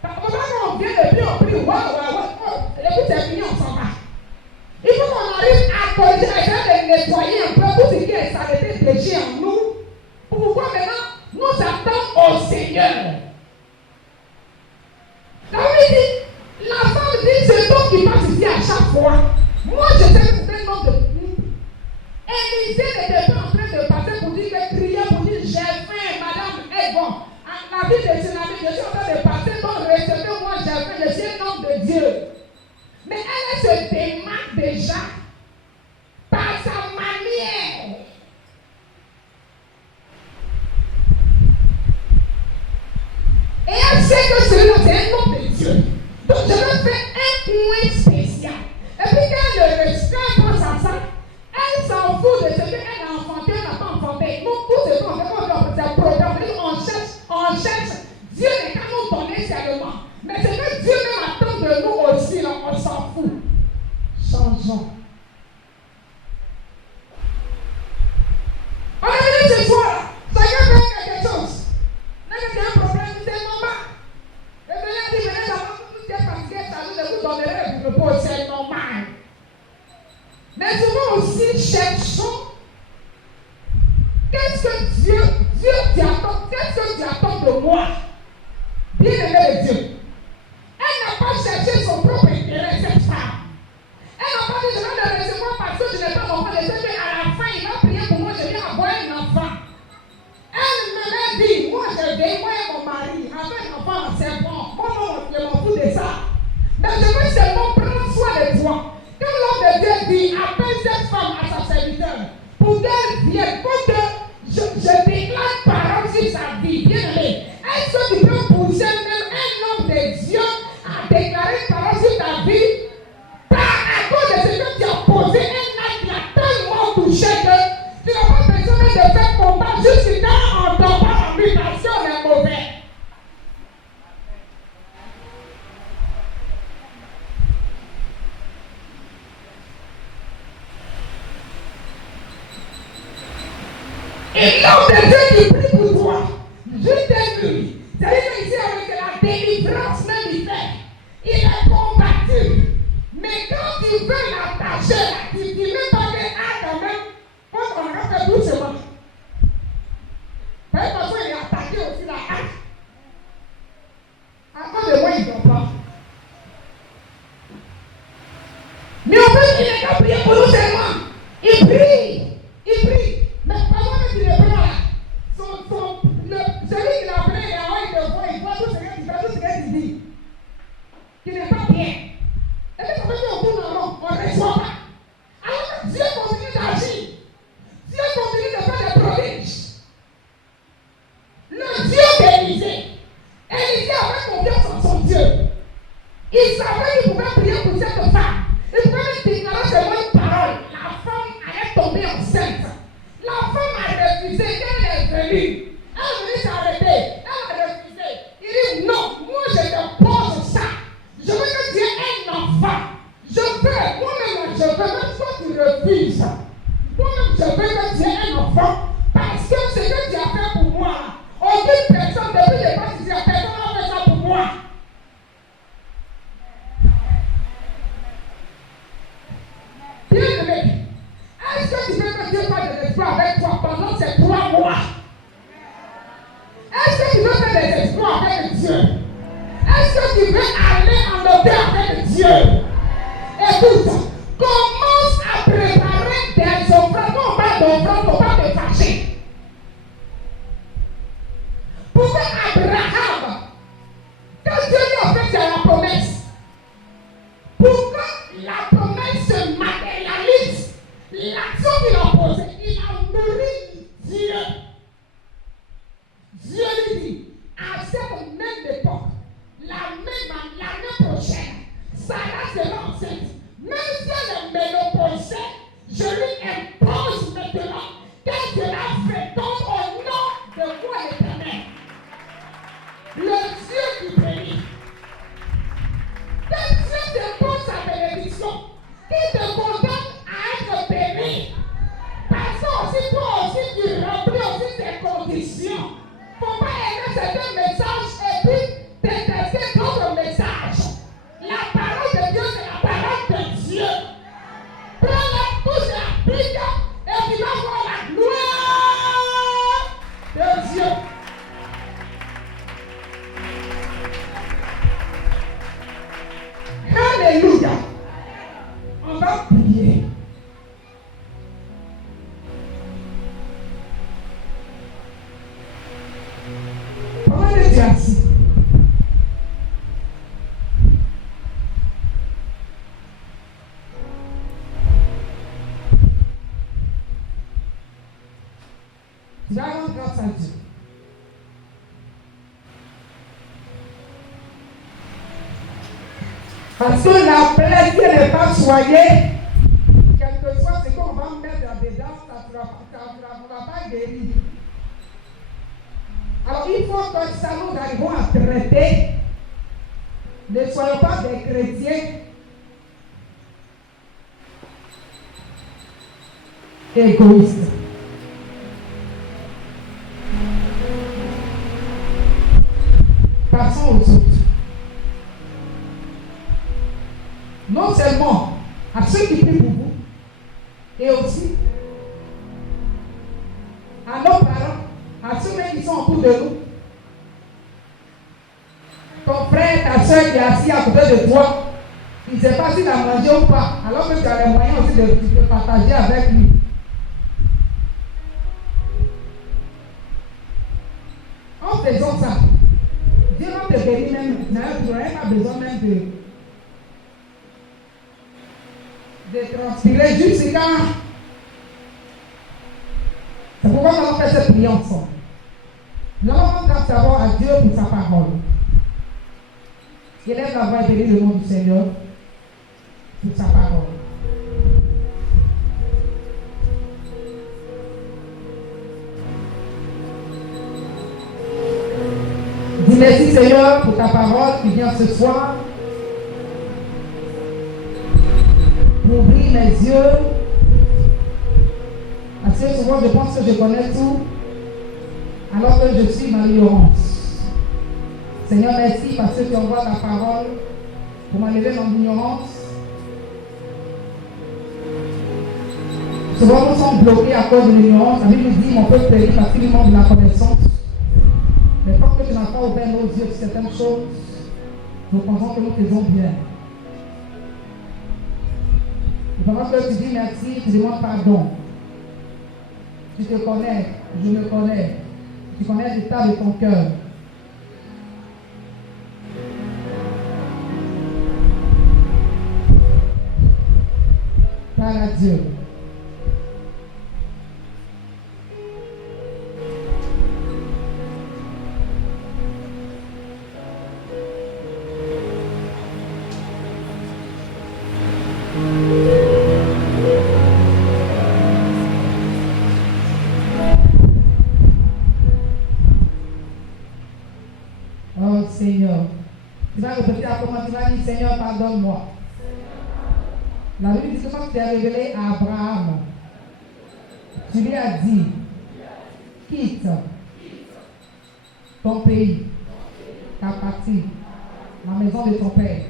Parce que quand on vient de puis on prie, écoute, c'est fini, on s'en va. Il faut qu'on arrive à corriger, à nettoyer un peu tout ce qui est saleté péché en nous. Pour pouvoir maintenant nous attendre au Seigneur. La Bible dit, la femme dit, c'est toi qui passe ici à chaque fois. Moi, je sais que c'est un homme de couple. Élisée n'était pas en train de passer pour dire que crier pour dire j'ai faim, madame est bon. La vie de Tsunami, je suis en train de passer, donc recevez-moi, j'ai faim, je suis un homme de Dieu. Mais elle se démarque déjà par sa manière. Et elle sait que celui-là, c'est un homme de Dieu. Donc, je vais faire un point spécial. Et puis, quand elle pense à ça, elle s'en fout de ce qu'elle a enfanté, elle n'a pas enfanté. Donc, tout ce qu'on fait, c'est un programme. On cherche. Dieu n'est qu'à nous donner seulement. Mais c'est que Dieu même attend de nous aussi, là, on s'en fout. Changeons. On est venu ce soir, chacun fait quelque chose. Là, un problème, c'est normal. Le Seigneur dit, venez d'abord, tout est fatigué, ça nous vous donnerait du repos, c'est normal. Mais souvent aussi, cherchons qu'est-ce que Dieu attend de moi. Bien-aimé de Dieu. Elle n'a pas cherché son propre intérêt, cette femme. Elle n'a pas dit, je vais le recevoir parce que je n'ai pas d'enfant. Elle sait qu'à la fin, il va prier pour moi, je viens avoir un enfant. Elle me l'a dit, réputation est mauvaise. Et l'homme de Dieu qui prie pour toi, juste lui, c'est-à-dire qu'ici avec la délivrance même il fait, il est combattu. Mais quand tu veux l'attacher là, tu ne dis même pas que quand même, quand on a fait doucement. Parce qu'il est attaqué aussi là. Encore de moi, il ne dort pas. Mais en fait, il n'est qu'à prier pour nous seulement. Il prie. Mais pendant qu'il est prêt là, celui qui l'a appelé, il voit tout ce que tu fais, tout ce que tu dis. Qui n'est pas bien. Et puis ça fait qu'on tourne en rond, on ne reçoit pas. Alors que Dieu continue d'agir. Dieu continue de faire des prodiges. Le Dieu d'Élisée. Élisée avait confiance en son Dieu. Il savait qu'il pouvait prier pour cette femme. Il pouvait même déclarer seulement une parole. La femme allait tomber enceinte. La femme a refusé. Quand elle est venue, elle est venue s'arrêter. Elle a refusé. Il dit non, moi je te pose ça. Je veux que tu aies un enfant. Je veux, moi-même je veux, même si toi tu refuses. Moi-même je veux que tu aies un enfant. Parce que ce que tu as fait pour moi, aucune personne depuis le passé, personne n'a fait ça pour moi. Bien-aimé, est-ce que tu veux que Dieu fasse des exploits avec toi pendant ces 3 mois? Est-ce que tu veux faire des exploits avec Dieu? Est-ce que tu veux aller en hauteur avec Dieu? Écoute, commence à préparer des offrandes. Quand on parle d'offrandes, il ne faut pas te fâcher. Pourquoi Abraham, quand Dieu lui a fait la promesse, pourquoi la promesse se matérialise? L'action qu'il a posée, il a nourri Dieu. Dieu lui dit, à cette même époque, l'année prochaine, Sarah sera enceinte. Même si elle est ménopausée, je lui impose maintenant qu'elle sera féconde au nom de moi l'Éternel. Le Dieu qui bénit. Que Dieu te pose sa bénédiction, qui te condamne à être béni. Parce que aussi toi aussi tu remplis aussi tes conditions. Il ne faut pas aimer certains messages et puis détester d'autres messages. La parole de Dieu, c'est la parole de Dieu. Prends-la tous et applique et tu vas voir la gloire de Dieu. Alléluia. On va prier. Pendant que tu es assis, tu vas rendre grâce à Dieu. Parce que la plaie n'est pas soignée, quel que soit ce qu'on va mettre dedans, ça ne va pas guérir. Alors il faut que ça nous arrivons à traiter. Ne soyons pas des chrétiens égoïstes. Passons aux autres. Non seulement à ceux qui prient pour vous, et aussi à nos parents, à ceux qui sont autour de nous. Ton frère, ta soeur qui est assis à côté de toi, il ne sait pas s'il a mangé ou pas, alors que tu as les moyens aussi de partager avec lui. En faisant ça, Dieu va te bénir même. Tu n'aurais pas besoin même de transpirer jusqu'à. C'est pourquoi nous allons faire cette prière ensemble. Nous allons rendre grâce d'abord à Dieu pour sa parole. Élève la voix et bénis le nom du Seigneur pour sa parole. dis merci Seigneur pour ta parole qui vient ce soir. Pour ouvrir mes yeux. Parce que souvent je pense que je connais tout. Alors que je suis dans l'ignorance. Seigneur, merci parce que tu envoies ta parole pour m'enlever dans l'ignorance. Souvent nous sommes bloqués à cause de l'ignorance. La Bible nous dit mon peuple périt parce qu'il manque de la connaissance. Mais tant que tu n'as pas ouvert nos yeux sur certaines choses, nous pensons que nous faisons bien. Et pendant que tu dis merci, tu demandes pardon. Tu te connais, je me connais. Tu connais l'état de ton cœur. Parle à Dieu. Oh Seigneur, tu vas répéter à comment tu vas dire Seigneur, pardonne-moi. La Bible dit que quand tu es révélé à Abraham, tu lui as dit, quitte ton pays, ta partie, la maison de ton père.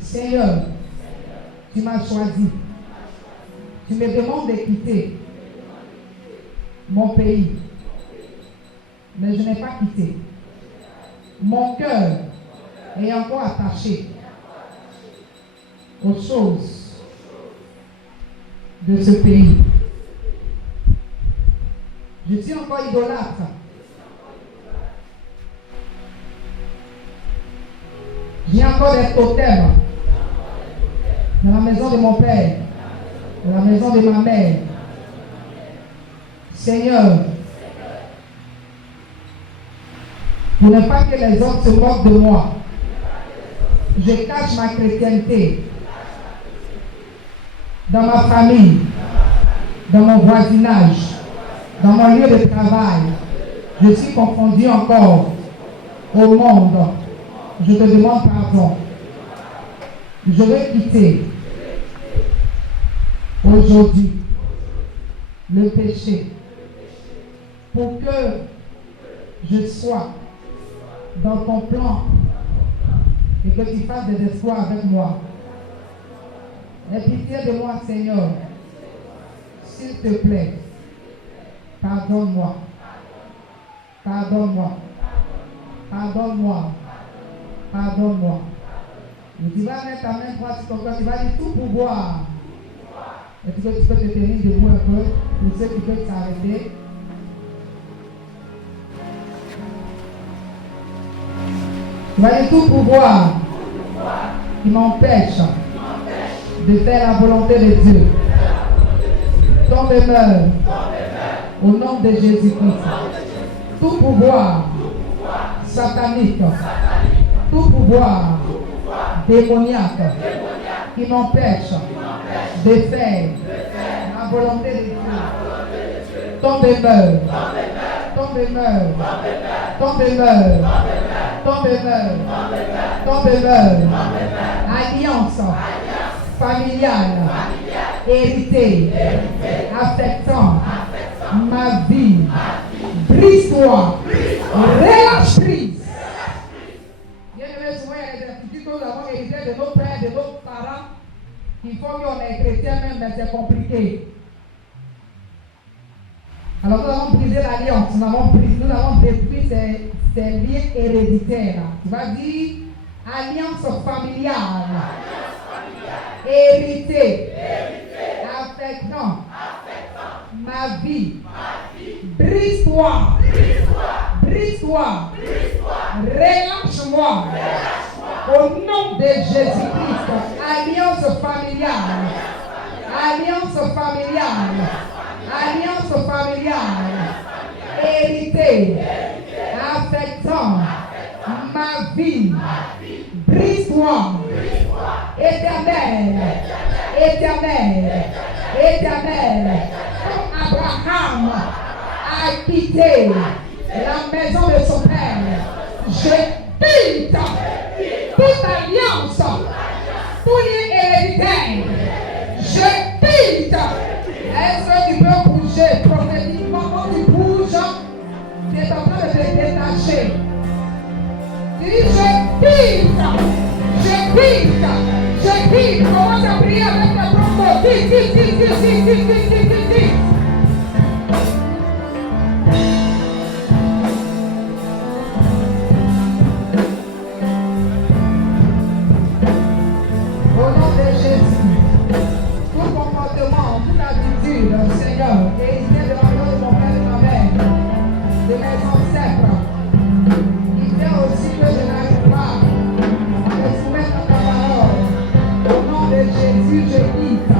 Seigneur, tu m'as choisi. Tu me demandes de quitter mon pays. Mais je n'ai pas quitté. Mon cœur est encore attaché aux choses de ce pays. Je suis encore idolâtre. J'ai encore des totems dans la maison de mon père, dans la maison de ma mère. Seigneur, pour ne pas que les autres se moquent de moi, je cache ma chrétienté dans ma famille, dans mon voisinage, dans mon lieu de travail. Je suis confondu encore au monde. Je te demande pardon. Je vais quitter aujourd'hui le péché pour que je sois dans ton plan et que tu fasses des espoirs avec moi. Aie pitié de moi, Seigneur. S'il te plaît, pardonne-moi. Pardonne-moi. Pardonne-moi. Pardonne-moi. Et tu vas mettre ta main droite sur ton cœur, tu vas dire tout pouvoir. Est-ce que tu peux te tenir debout un peu pour ceux qui peuvent s'arrêter? Tu vas dire tout pouvoir qui m'empêche de faire la volonté de Dieu. Ton demeure au nom de Jésus-Christ. Tout pouvoir satanique, tout pouvoir démoniaque qui m'empêche de faire la volonté de Dieu. Ton demeure, ton demeure, ton demeure, ton demeure, ton demeure. Alliance familiale, héritée, affectant ma vie. Brise-toi, relâche prise. Bien aimé, souvent il y a des attitudes que nous avons héritées de nos pères, de nos parents, qui font qu'on est chrétien même, mais c'est compliqué. Alors nous avons brisé l'alliance, nous avons détruit ces liens héréditaires. Tu vas dire alliance familiale, héritée, affectant ma vie. Brise-toi, brise-toi, relâche-moi. Au nom de Jésus-Christ, alliance familiale, alliance familiale, alliance familiale, héritée, affectant ma vie. Brise-toi, Éternel, Éternel, Éternel, comme Abraham a quitté la maison de son père. Je quitte toute alliance, tout lien héréditaire. Je quitte. Est-ce que tu peux bouger prophétiquement? Quand tu bouges, tu es en train de te détacher. Tu dis je quitte. Je quitte. Je quitte. Commence à prier avec ta propre. Quitte. Au nom de Jésus, tout comportement, toute attitude, Seigneur, hérité de la maison de mon père et de ma mère, de mes ancêtres, qui fait aussi que je n'arrive pas à me soumettre à ta parole. Au nom de Jésus, je quitte.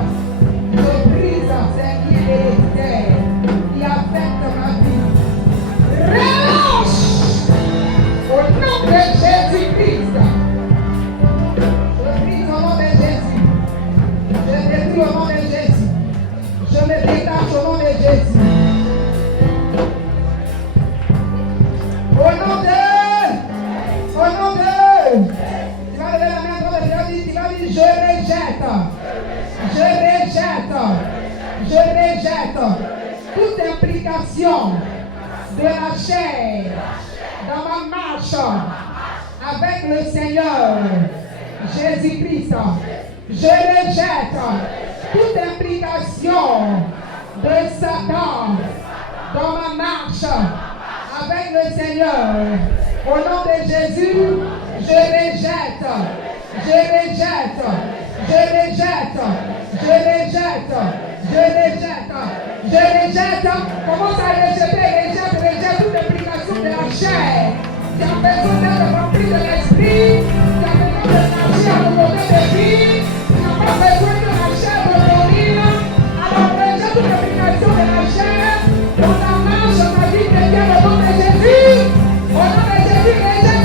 Je brise ces liens héréditaires qui affectent ma vie. Relâche au nom de Jésus-Christ. Je brise au nom de Jésus. Je détruis au nom de Jésus. Je me détache au nom de Jésus. Au nom de. Tu vas lever la main dans le ciel, tu vas dire je rejette toute implication de la chair dans ma marche avec le Seigneur Jésus-Christ. Je rejette toute implication de Satan dans ma marche avec le Seigneur. Au nom de Jésus, je rejette. Commence à rejette toute implication de la chair. Tu as besoin d'être rempli de l'esprit. Tu as besoin de marcher à nouveauté de vie. Tu n'as pas besoin de la chair de mourir. Alors rejette toute implication de la chair dans la marche, dans la vie chrétienne au nom de Jésus. Au nom de Jésus, rejette.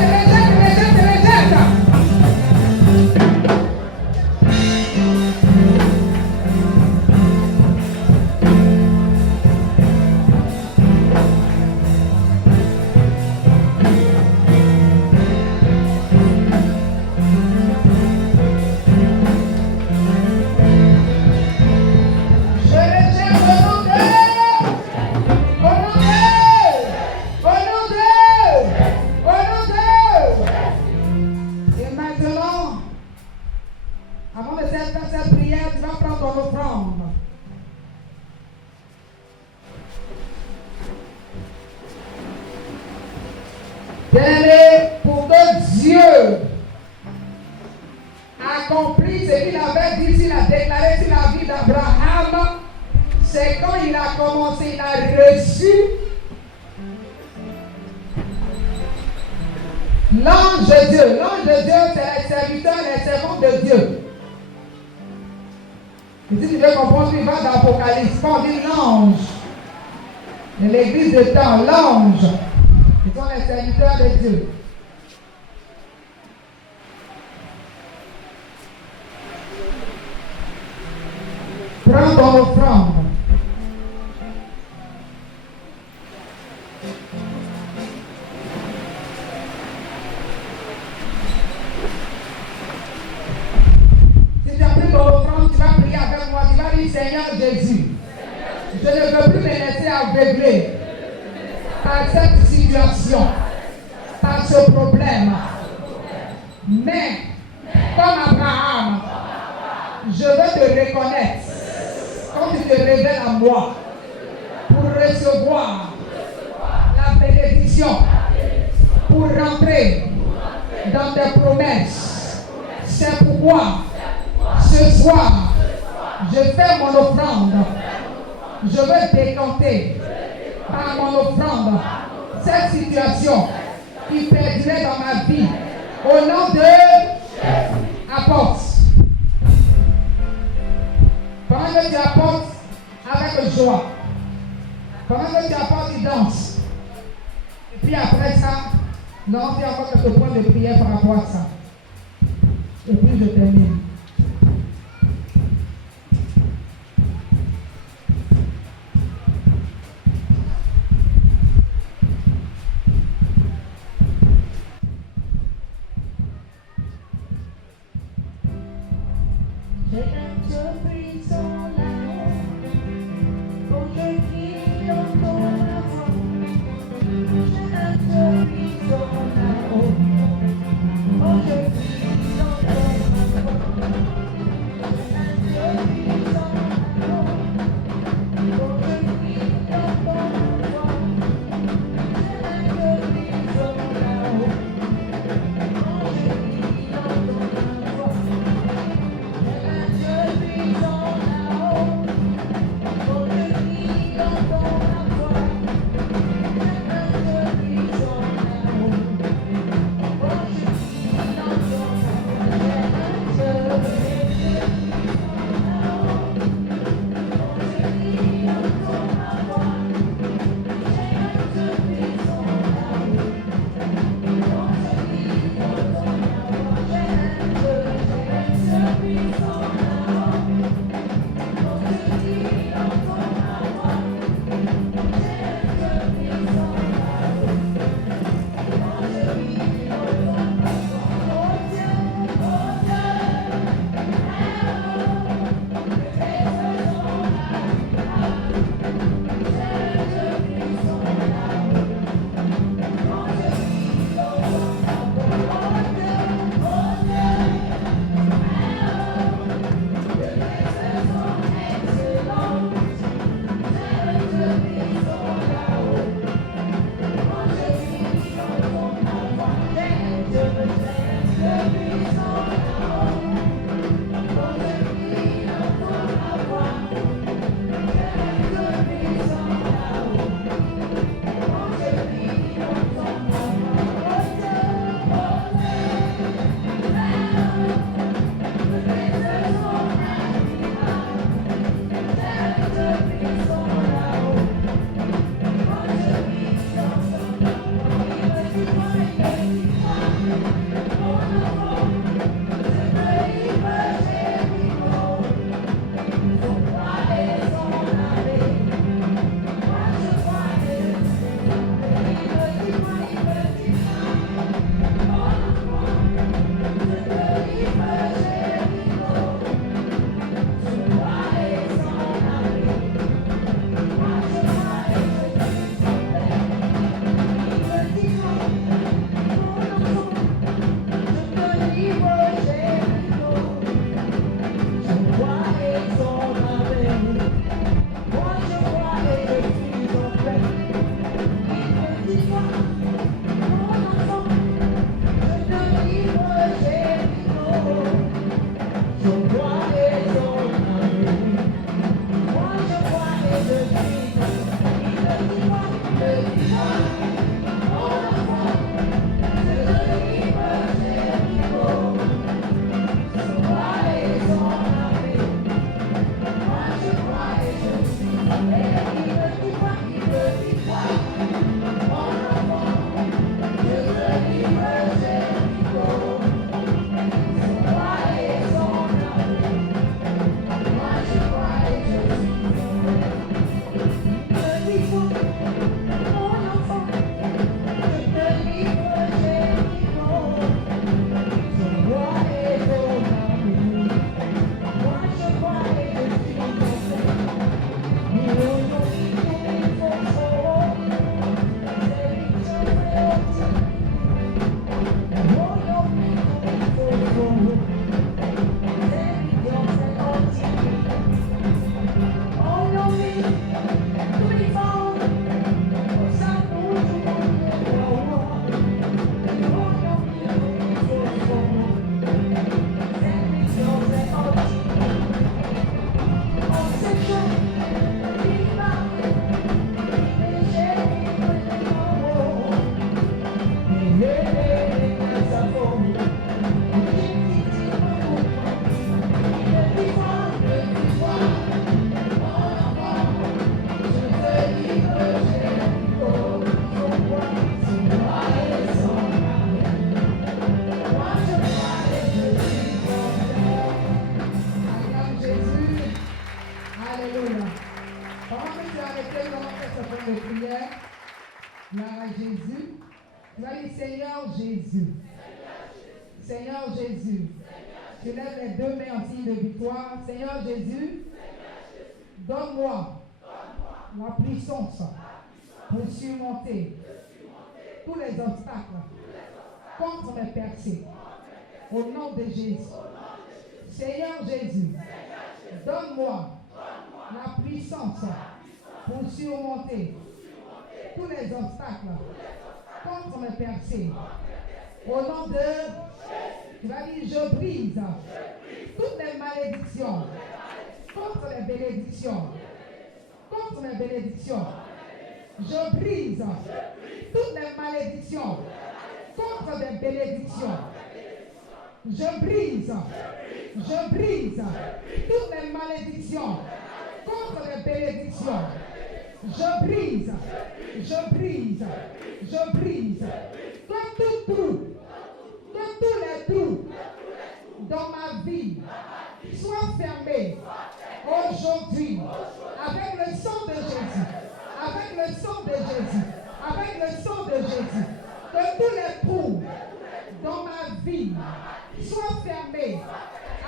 Pour que Dieu accomplisse ce qu'il avait dit, s'il a déclaré sur la vie d'Abraham, c'est quand il a commencé, il a reçu l'ange de Dieu. L'ange de Dieu, c'est les serviteurs, les servants de Dieu. Et si tu veux comprendre, tu vas dans l'Apocalypse, quand on dit l'ange, de l'église de temps, l'ange. Ils sont les serviteurs de Dieu. Prends ton offrande. Si tu as pris ton offrande, tu vas prier avec moi. Tu vas dire Seigneur Jésus, je ne veux plus me laisser aveugler par cette situation, par ce problème. Mais, comme Abraham, je veux te reconnaître quand tu te révèles à moi pour recevoir la bénédiction, pour rentrer dans tes promesses. C'est pourquoi ce soir, je fais mon offrande. Je veux décanter par mon offrande cette situation qui perdurait dans ma vie. Au nom de apporte. Pendant que tu apportes avec joie. Pendant que tu apportes, tu danses. Et puis après ça, non, il y a encore quelques points de prière par rapport à ça. Et puis je termine. Gloire à Jésus. Tu vas dire Seigneur Jésus. Seigneur Jésus. Tu lèves les deux mains en signe de victoire. Seigneur Jésus, donne-moi la puissance pour surmonter tous les obstacles contre mes percées. Au nom de Jésus. Seigneur Jésus, donne-moi la puissance pour surmonter tous les obstacles contre mes percées. Au nom de, tu vas dire, je brise toutes les malédictions contre les bénédictions. Contre mes bénédictions. Je brise toutes les malédictions contre des bénédictions. Je brise toutes les malédictions contre les bénédictions. Je brise que tout trou, que tous les trous dans ma vie soient fermés aujourd'hui avec le sang de Jésus, avec le sang de Jésus, avec le sang de Jésus, que tous les trous dans ma vie soient fermés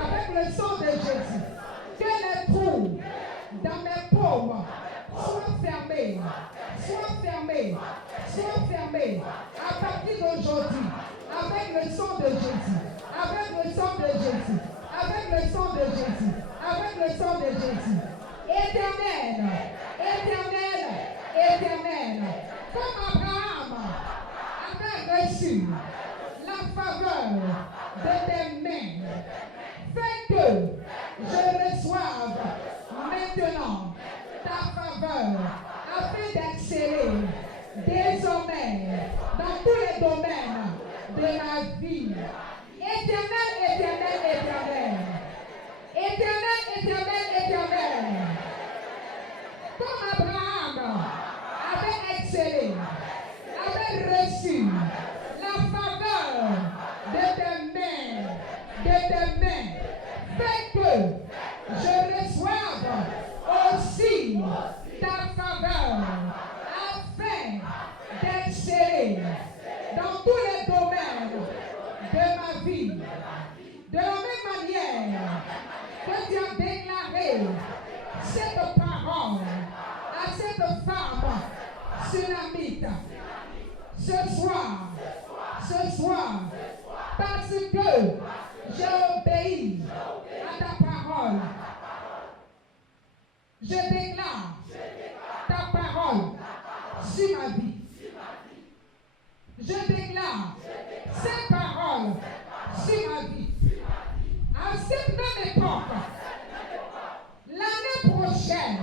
avec le sang de Jésus, que les trous dans mes paumes soient fermés, à partir d'aujourd'hui, avec le sang de Jésus, avec le sang de Jésus, avec le sang de Jésus, avec le sang de Jésus. Éternel, comme Abraham avait reçu la faveur de tes mains, fais que je reçoive maintenant ta faveur afin d'exceller désormais dans tous les domaines de ma vie. Éternel. Comme Abraham avait excellé, avait reçu la faveur de tes mains, fais que je reçoive aussi ta faveur afin d'exceller dans tous les domaines de ma vie. De la même manière que tu as déclaré cette parole à cette femme sunamite ce soir, parce que j'ai obéi à ta parole. Je déclare ta parole sur ma vie. Je déclare ces paroles sur ma vie. À cette même époque, l'année prochaine,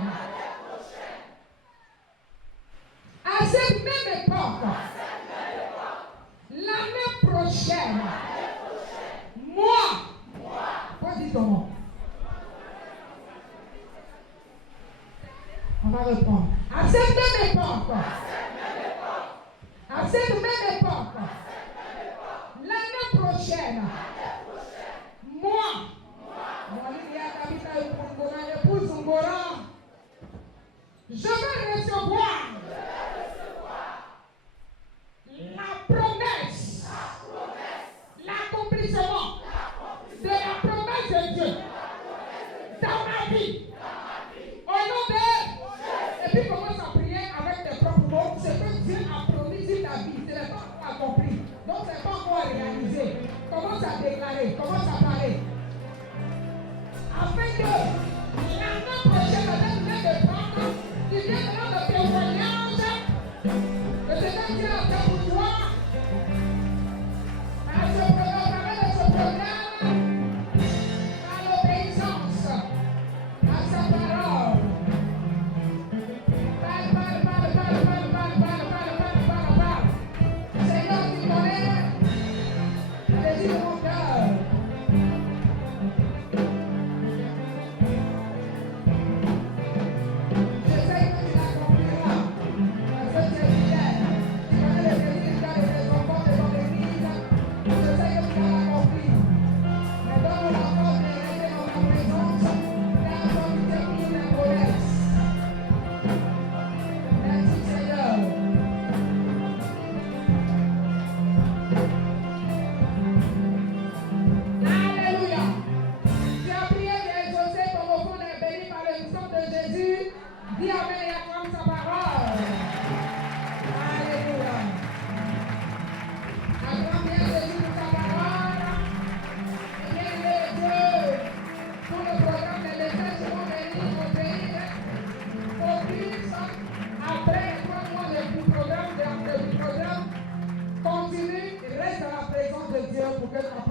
à cette même époque, l'année prochaine, moi, pas dit comment. On va reprendre. À cette même époque, l'année prochaine, moi, je vais recevoir la promesse, l'accomplissement de la promesse de Dieu dans ma vie. Au nom de... Et puis commence à prier avec tes propres mots. Ce que Dieu a promis sur ta vie, ce n'est pas encore accompli. Donc ce n'est pas encore réalisé. Commence à déclarer, commence à parler. Afin que l'année prochaine, avec le prendre, tu viens dans le témoignage que c'est un Dieu a fait pour toi. À ce programme, à l'obéissance, à sa parole. Parle. Seigneur, tu connais le désir de mon cœur. Je sais que tu l'accompliras. Parce que tu es fidèle. Tu connais le désir de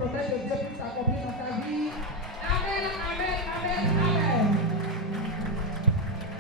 promesse de Dieu puisse s'accomplir dans ta